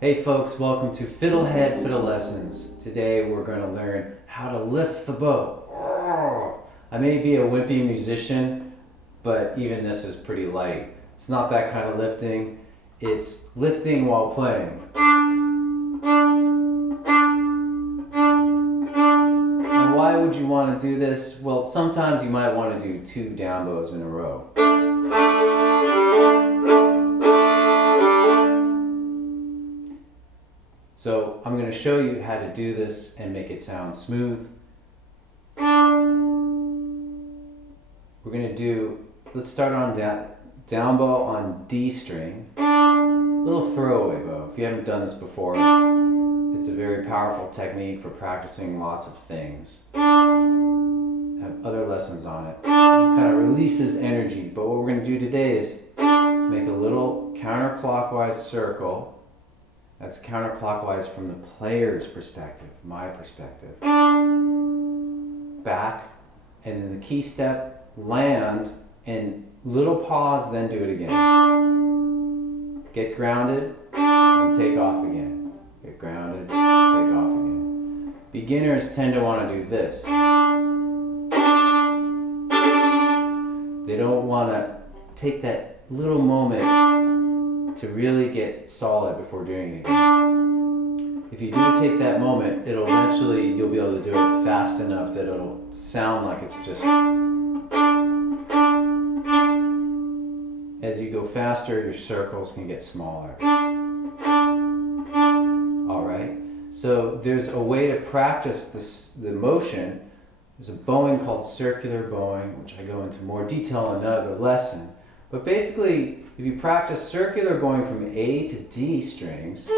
Hey folks, welcome to FiddleHed Fiddle Lessons. Today we're going to learn how to lift the bow. I may be a wimpy musician, but even this is pretty light. It's not that kind of lifting, it's lifting while playing. And why would you want to do this? Well, sometimes you might want to do 2 down bows in a row. So I'm going to show you how to do this and make it sound smooth. We're going to do, let's start on down bow on D string. Little throwaway bow. If you haven't done this before, it's a very powerful technique for practicing lots of things. I have other lessons on it. It kind of releases energy, but what we're going to do today is make a little counterclockwise circle. That's counterclockwise from the player's perspective, my perspective. Back, and then the key step, land, and little pause, then do it again. Get grounded, and take off again. Get grounded, take off again. Beginners tend to want to do this. They don't want to take that little moment to really get solid before doing it again. If you do take that moment, you'll be able to do it fast enough that it'll sound like it's just. As you go faster, your circles can get smaller. Alright, so there's a way to practice the motion. There's a bowing called circular bowing, which I go into more detail in another lesson. But basically, if you practice circular bowing from A to D strings, your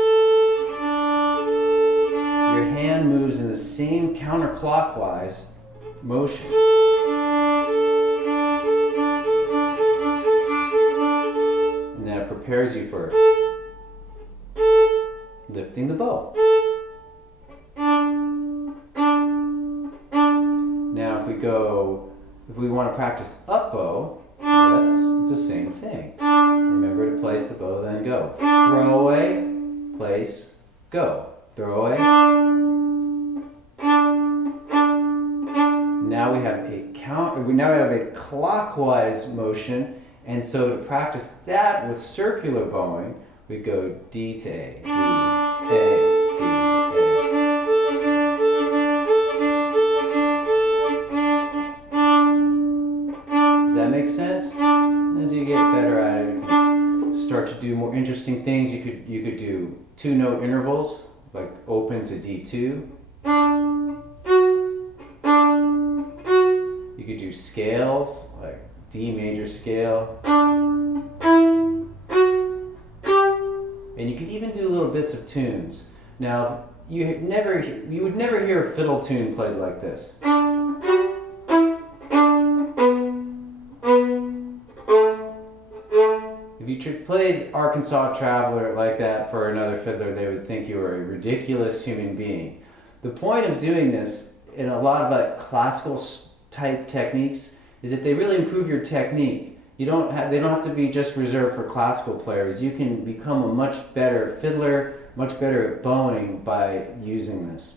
hand moves in the same counterclockwise motion. And that prepares you for lifting the bow. Now if we want to practice up bow, lifts, it's the same thing. Remember to place the bow, then go. Throw away, place, go. Throw away. Now we have a clockwise motion, and so to practice that with circular bowing, we go D to A, D, A, D, A. Does that make sense? As you get better at it, you can start to do more interesting things. You could do 2-note intervals, like open to D2. You could do scales, like D major scale. And you could even do little bits of tunes. Now, you would never hear a fiddle tune played like this. If you played Arkansas Traveler like that for another fiddler, they would think you were a ridiculous human being. The point of doing this in a lot of classical type techniques is that they really improve your technique. They don't have to be just reserved for classical players. You can become a much better fiddler, much better at bowing by using this.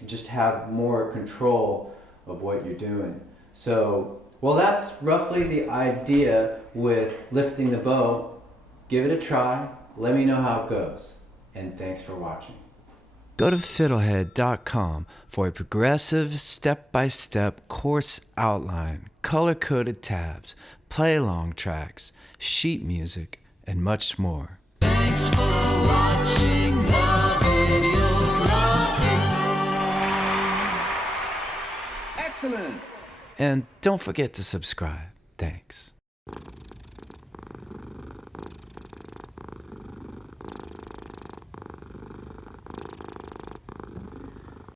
You just have more control of what you're doing. So, well, that's roughly the idea with lifting the bow. Give it a try. Let me know how it goes. And thanks for watching. Go to FiddleHed.com for a progressive, step-by-step course outline, color-coded tabs, play-along tracks, sheet music, and much more. Thanks for watching the video. Excellent. And don't forget to subscribe. Thanks.